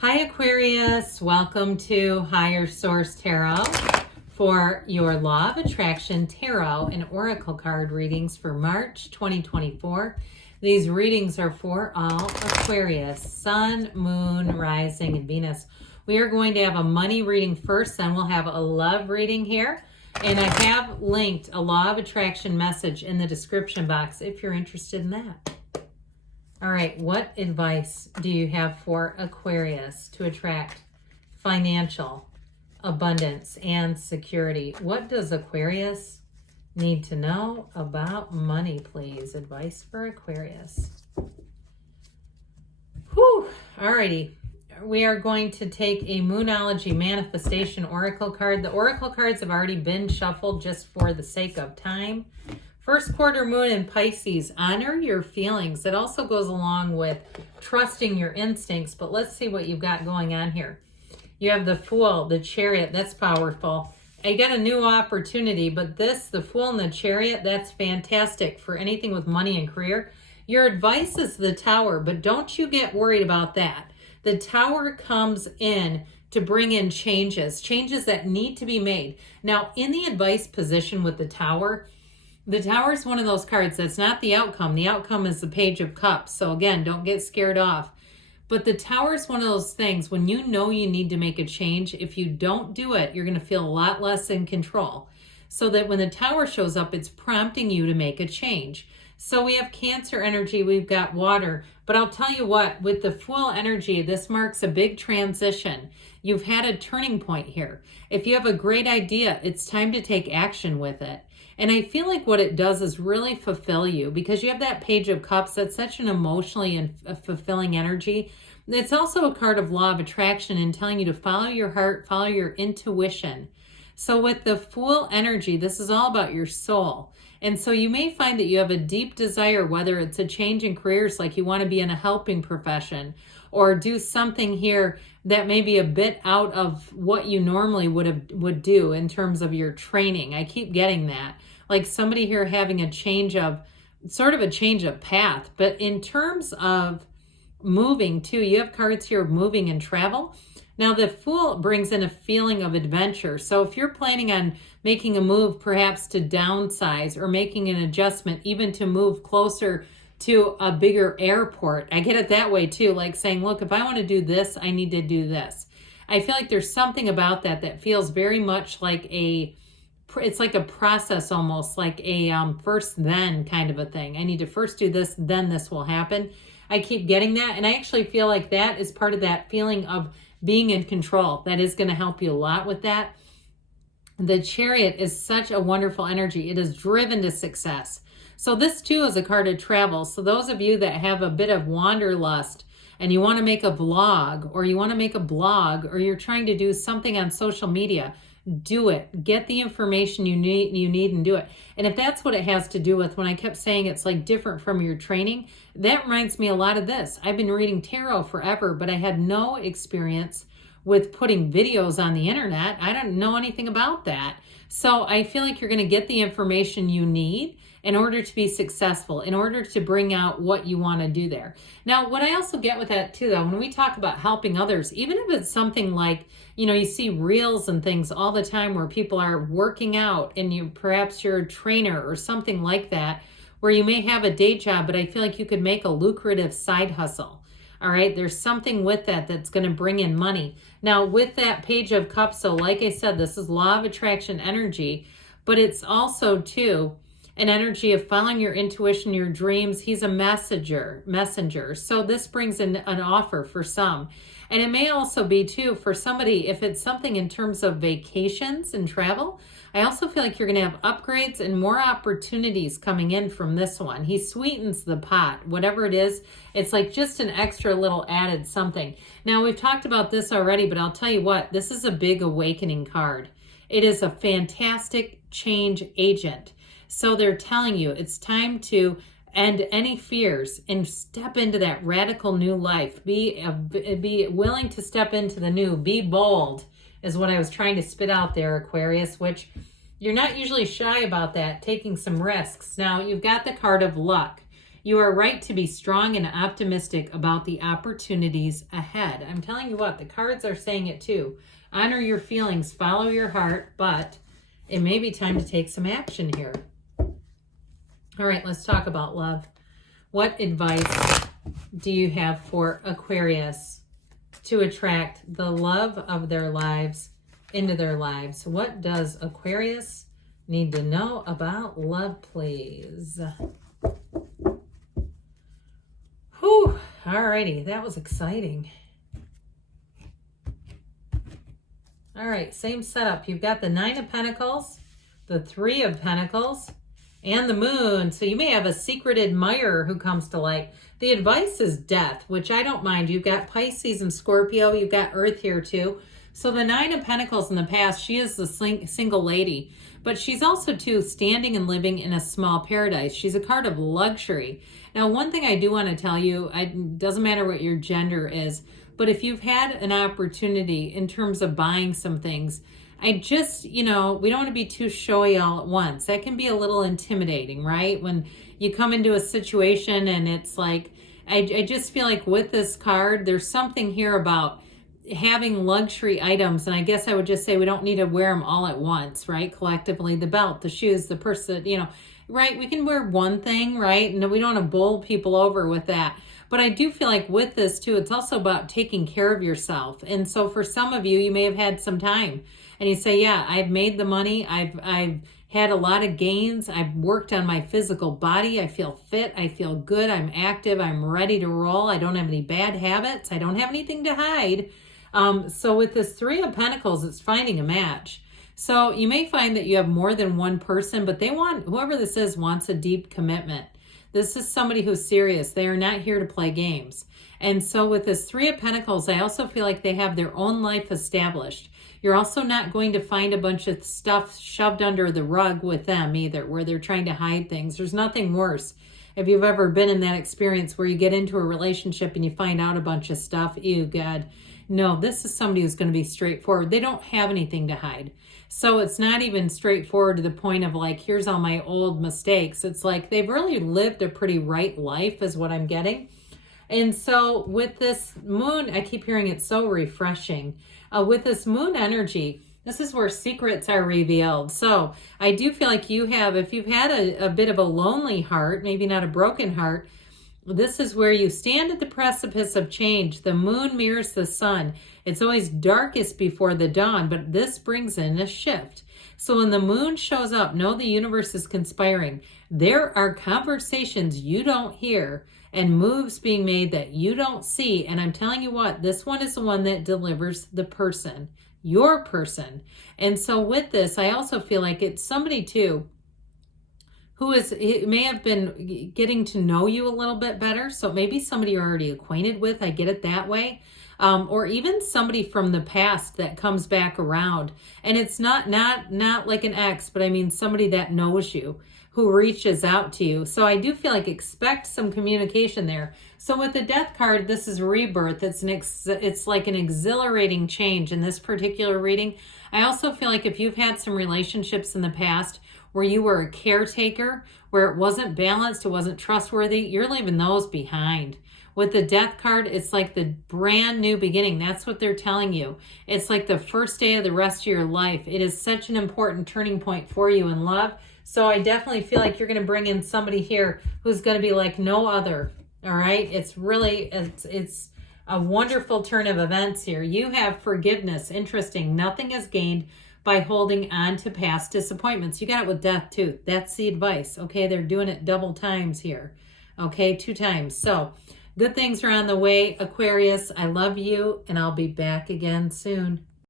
Hi Aquarius, welcome to Higher Source Tarot for your Law of Attraction Tarot and Oracle card readings for March 2024. These readings are for all Aquarius, Sun, Moon, Rising, and Venus. We are going to have a money reading first, then we'll have a love reading here. And I have linked a Law of Attraction message in the description box if you're interested in that. All right, what advice do you have for Aquarius to attract financial abundance and security? What does Aquarius need to know about money, please? Advice for Aquarius. Whew, all righty. We are going to take a Moonology Manifestation Oracle card. The Oracle cards have already been shuffled just for the sake of time. First quarter moon in Pisces, honor your feelings. It also goes along with trusting your instincts, but let's see what you've got going on here. You have the Fool, the Chariot, that's powerful. I got a new opportunity, but the Fool and the Chariot, that's fantastic for anything with money and career. Your advice is the Tower, but don't you get worried about that. The Tower comes in to bring in changes that need to be made. Now, in the advice position with the Tower is one of those cards that's not the outcome. The outcome is the Page of Cups. So again, don't get scared off. But the Tower is one of those things when you know you need to make a change, if you don't do it, you're going to feel a lot less in control. So that when the Tower shows up, it's prompting you to make a change. So we have Cancer energy, we've got water. But I'll tell you what, with the Fool energy, this marks a big transition. You've had a turning point here. If you have a great idea, it's time to take action with it. And I feel like what it does is really fulfill you because you have that Page of Cups. That's such an emotionally and fulfilling energy. It's also a card of Law of Attraction and telling you to follow your heart, follow your intuition. So with the Fool energy, this is all about your soul. And so you may find that you have a deep desire, whether it's a change in careers, like you want to be in a helping profession or do something here that may be a bit out of what you normally would do in terms of your training. I keep getting that. Like somebody here having a change of path. But in terms of moving too, you have cards here of moving and travel. Now the Fool brings in a feeling of adventure. So if you're planning on making a move, perhaps to downsize or making an adjustment, even to move closer to a bigger airport, I get it that way too. Like saying, look, if I want to do this, I need to do this. I feel like there's something about that feels very much like it's like a process, almost like a first then kind of a thing. I need to first do this, then this will happen. I keep getting that. And I actually feel like that is part of that feeling of being in control. That is going to help you a lot with that. The Chariot is such a wonderful energy. It is driven to success. So this too is a card of travel. So those of you that have a bit of wanderlust and you want to make a vlog or you want to make a blog or you're trying to do something on social media, do it. Get the information you need and do it. And if that's what it has to do with, when I kept saying it's like different from your training, that reminds me a lot of this. I've been reading tarot forever, but I had no experience with putting videos on the internet. I don't know anything about that. So I feel like you're going to get the information you need in order to be successful, in order to bring out what you want to do there. Now, what I also get with that too, though, when we talk about helping others, even if it's something like, you see reels and things all the time where people are working out and perhaps you're a trainer or something like that, where you may have a day job, but I feel like you could make a lucrative side hustle. All right, there's something with that that's going to bring in money. Now, with that Page of Cups, so like I said, this is Law of Attraction energy, but it's also too an energy of following your intuition, your dreams. He's a messenger. So this brings in an offer for some. And it may also be too for somebody, if it's something in terms of vacations and travel, I also feel like you're going to have upgrades and more opportunities coming in from this one. He sweetens the pot, whatever it is. It's like just an extra little added something. Now, we've talked about this already, but I'll tell you what, this is a big awakening card. It is a fantastic change agent. So they're telling you it's time to end any fears and step into that radical new life. Be willing to step into the new. Be bold is what I was trying to spit out there, Aquarius, which you're not usually shy about that, taking some risks. Now, you've got the card of luck. You are right to be strong and optimistic about the opportunities ahead. I'm telling you what, the cards are saying it too. Honor your feelings, follow your heart, but it may be time to take some action here. All right, let's talk about love. What advice do you have for Aquarius to attract the love of their lives into their lives? What does Aquarius need to know about love, please? Whew, alrighty, that was exciting. All right, same setup. You've got the Nine of Pentacles, the Three of Pentacles, and the Moon. So you may have a secret admirer who comes to light. The advice is death, which I don't mind. You've got Pisces and Scorpio. You've got Earth here too. So the Nine of Pentacles in the past, she is the single lady, but she's also too standing and living in a small paradise. She's a card of luxury. Now, one thing I do want to tell you, it doesn't matter what your gender is, but if you've had an opportunity in terms of buying some things, I just, we don't want to be too showy all at once. That can be a little intimidating, right? When you come into a situation and it's like, I just feel like with this card, there's something here about having luxury items. And I guess I would just say we don't need to wear them all at once, right? Collectively, the belt, the shoes, the purse, right? We can wear one thing, right? And we don't want to bowl people over with that. But I do feel like with this too, it's also about taking care of yourself. And so for some of you, you may have had some time and you say, yeah, I've made the money. I've had a lot of gains. I've worked on my physical body. I feel fit. I feel good. I'm active. I'm ready to roll. I don't have any bad habits. I don't have anything to hide. So with this Three of Pentacles, it's finding a match. So you may find that you have more than one person, but whoever this is wants a deep commitment. This is somebody who's serious. They are not here to play games. And so with this Three of Pentacles, I also feel like they have their own life established. You're also not going to find a bunch of stuff shoved under the rug with them either, where they're trying to hide things. There's nothing worse. If you've ever been in that experience where you get into a relationship and you find out a bunch of stuff, ew, God. No, this is somebody who's going to be straightforward. They don't have anything to hide. So it's not even straightforward to the point of like, here's all my old mistakes. It's like they've really lived a pretty right life is what I'm getting. And so with this moon, I keep hearing it's so refreshing. With this moon energy, this is where secrets are revealed. So I do feel like if you've had a bit of a lonely heart, maybe not a broken heart, this is where you stand at the precipice of change. The moon mirrors the sun. It's always darkest before the dawn, but this brings in a shift. So when the moon shows up, know the universe is conspiring. There are conversations you don't hear and moves being made that you don't see. And I'm telling you what, this one is the one that delivers the person, your person. And so with this, I also feel like it's somebody too it may have been getting to know you a little bit better. So maybe somebody you're already acquainted with. I get it that way. Or even somebody from the past that comes back around. And it's not like an ex, but I mean somebody that knows you, who reaches out to you. So I do feel like expect some communication there. So with the Death card, this is rebirth. It's like an exhilarating change in this particular reading. I also feel like if you've had some relationships in the past where you were a caretaker, where it wasn't balanced, it wasn't trustworthy, you're leaving those behind. With the Death card, it's like the brand new beginning. That's what they're telling you. It's like the first day of the rest of your life. It is such an important turning point for you in love. So I definitely feel like you're going to bring in somebody here who's going to be like no other. All right. It's a wonderful turn of events here. You have forgiveness. Interesting. Nothing is gained by holding on to past disappointments. You got it with Death too. That's the advice. Okay. They're doing it double times here. Okay. 2 times. So good things are on the way, Aquarius. I love you, and I'll be back again soon.